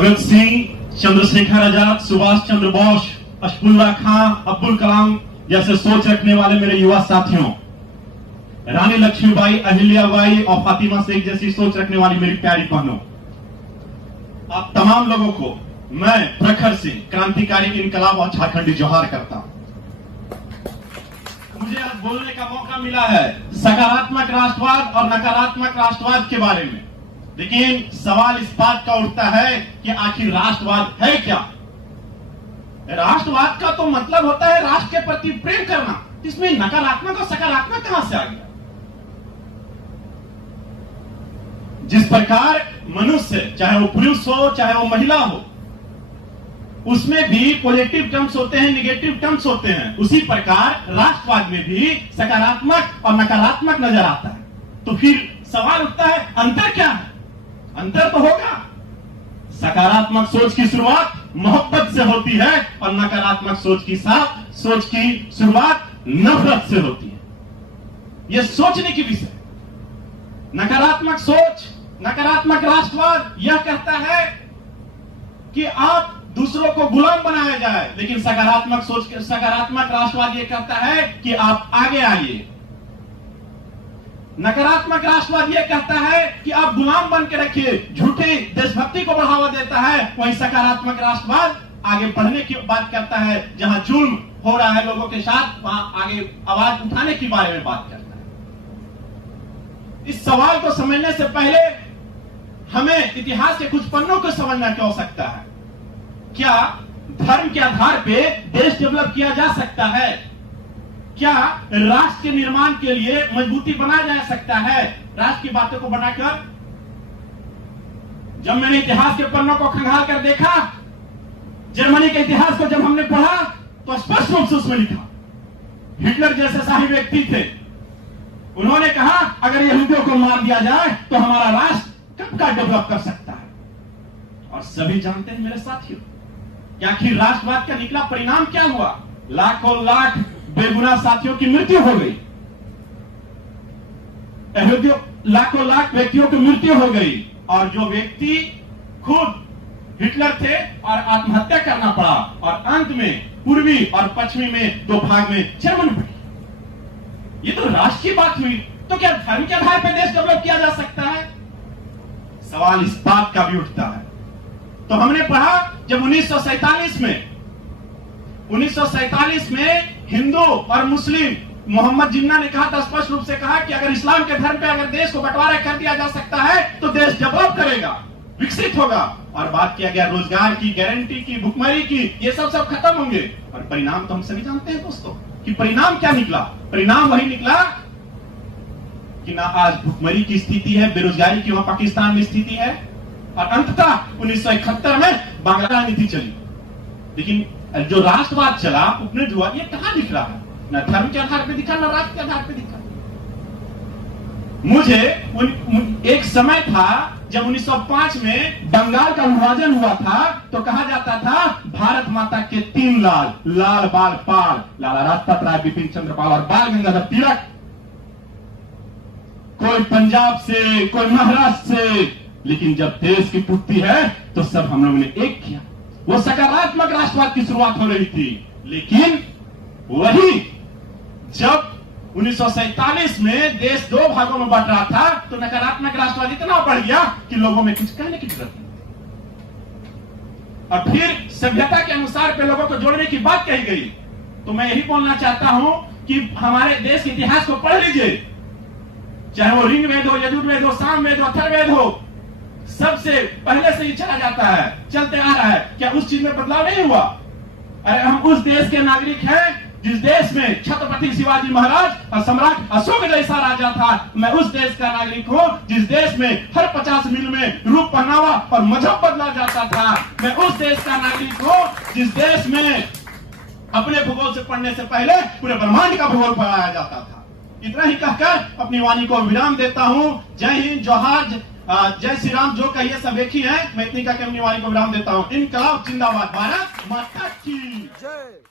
भगत सिंह, चंद्रशेखर आजाद, सुभाष चंद्र बोस, अशफाकुल्लाह खां, अब्दुल कलाम जैसे सोच रखने वाले मेरे युवा साथियों, रानी लक्ष्मीबाई, अहिल्याबाई और फातिमा शेख जैसी सोच रखने वाली मेरी प्यारी बहनों, आप तमाम लोगों को मैं प्रखर से क्रांतिकारी इनकलाब और झारखंडी जोहार करता हूं। मुझे आज बोलने का मौका मिला है सकारात्मक राष्ट्रवाद और नकारात्मक राष्ट्रवाद के बारे में, लेकिन सवाल इस बात का उठता है कि आखिर राष्ट्रवाद है क्या? राष्ट्रवाद का तो मतलब होता है राष्ट्र के प्रति प्रेम करना, इसमें नकारात्मक और सकारात्मक कहां से आ गया? जिस प्रकार मनुष्य, चाहे वो पुरुष हो चाहे वो महिला हो, उसमें भी पॉजिटिव टर्म्स होते हैं, निगेटिव टर्म्स होते हैं, उसी प्रकार राष्ट्रवाद में भी सकारात्मक और नकारात्मक नजर आता है। तो फिर सवाल उठता है अंतर क्या है? अंतर तो होगा, सकारात्मक सोच की शुरुआत मोहब्बत से होती है और नकारात्मक सोच की शुरुआत नफरत से होती है। यह सोचने की विषय। नकारात्मक सोच, नकारात्मक राष्ट्रवाद यह कहता है कि आप दूसरों को गुलाम बनाया जाए, लेकिन सकारात्मक सोच, सकारात्मक राष्ट्रवाद यह कहता है कि आप आगे आइए। नकारात्मक राष्ट्रवाद यह कहता है कि आप गुलाम बन के रखिए, झूठे देशभक्ति को बढ़ावा देता है। वहीं सकारात्मक राष्ट्रवाद आगे बढ़ने की बात करता है, जहां जुल्म हो रहा है लोगों के साथ, वहां आगे आवाज उठाने के बारे में बात करता है। इस सवाल को समझने से पहले हमें इतिहास के कुछ पन्नों को समझना की आवश्यकता है। क्या धर्म के आधार पे देश डेवलप किया जा सकता है? क्या राष्ट्र के निर्माण के लिए मजबूती बनाया जा सकता है राष्ट्र की बातों को बनाकर? जब मैंने इतिहास के पन्नों को खंगाल कर देखा, जर्मनी के इतिहास को जब हमने पढ़ा, तो स्पष्ट रूप से उसमें लिखा, हिटलर जैसे शाही व्यक्ति थे, उन्होंने कहा अगर यहूदियों को मार दिया जाए तो हमारा राष्ट्र कब का डेवलप कर सकता है। और सभी जानते हैं मेरे साथियों कि आखिर राष्ट्रवाद का निकला परिणाम क्या हुआ? लाखों लाख बेगुनाह साथियों की मृत्यु हो गई, लाखों लाख व्यक्तियों की मृत्यु हो गई, और जो व्यक्ति खुद हिटलर थे और आत्महत्या करना पड़ा, और अंत में पूर्वी और पश्चिमी में दो भाग में जर्मनी पड़ी। ये तो राष्ट्र की बात हुई, तो क्या धर्म के आधार पर देश डेवलप किया जा सकता है? सवाल इस बात का भी उठता है। तो हमने पढ़ा जब 1947 में हिंदू और मुस्लिम, मोहम्मद जिन्ना ने कहा था, स्पष्ट रूप से कहा कि अगर इस्लाम के धर्म पे अगर देश को बंटवारा कर दिया जा सकता है तो देश डेवलप करेगा, विकसित होगा। और बात किया गया रोजगार की, गारंटी की, भुखमरी की, ये सब खत्म होंगे। और परिणाम तो हम सभी जानते हैं दोस्तों कि परिणाम क्या निकला। परिणाम वही निकला कि ना आज भुखमरी की स्थिति है, बेरोजगारी की वहां पाकिस्तान में स्थिति है, और अंततः 1971 में बांग्लादेश नीति चली। लेकिन जो राष्ट्रवाद चला, उपनिवेश हुआ, ये कहां दिख रहा है? न धर्म के आधार पर दिखा, न राष्ट्र के आधार पर दिखा। मुझे एक समय था जब 1905 में बंगाल का विभाजन हुआ था, तो कहा जाता था भारत माता के 3 लाल, लाल बाल पाल, लाला लाजपत राय, बिपिन चंद्र पाल और बाल गंगाधर तिलक। कोई पंजाब से, कोई महाराष्ट्र से, लेकिन जब देश की पूर्ति है तो सब हम लोगों ने एक किया। वो सकारात्मक राष्ट्रवाद की शुरुआत हो रही थी। लेकिन वही जब 1947 में देश 2 भागों में बंट रहा था, तो नकारात्मक राष्ट्रवाद इतना बढ़ गया कि लोगों में कुछ कहने की जरूरत नहीं। और फिर सभ्यता के अनुसार पे लोगों को जोड़ने की बात कही गई। तो मैं यही बोलना चाहता हूं कि हमारे देश के इतिहास को पढ़ लीजिए, चाहे वो ऋग्वेद हो, यजुर्वेद हो, सामवेद हो, अथर्ववेद हो, सबसे पहले से ही चला जाता है, चलते आ रहा है। क्या उस चीज में बदलाव नहीं हुआ? अरे हम उस देश के नागरिक हैं जिस देश में छत्रपति शिवाजी महाराज और सम्राट अशोक जैसा राजा था। मैं उस देश का नागरिक हूं जिस देश में हर 50 मील में रूप, पहनावा और मजहब बदला जाता था। मैं उस देश का नागरिक हूं जिस देश में अपने भूगोल से पढ़ने से पहले पूरे ब्रह्मांड का भूगोल पढ़ाया जाता था। इतना ही कहकर अपनी वाणी को विराम देता हूं। जय हिंद, जोहार, जय श्री राम, जो कहिए सब एक ही है। मैं इतनी कहकर अपनी वाणी को विराम देता हूं। इनकलाब जिंदाबाद, भारत माता की जय।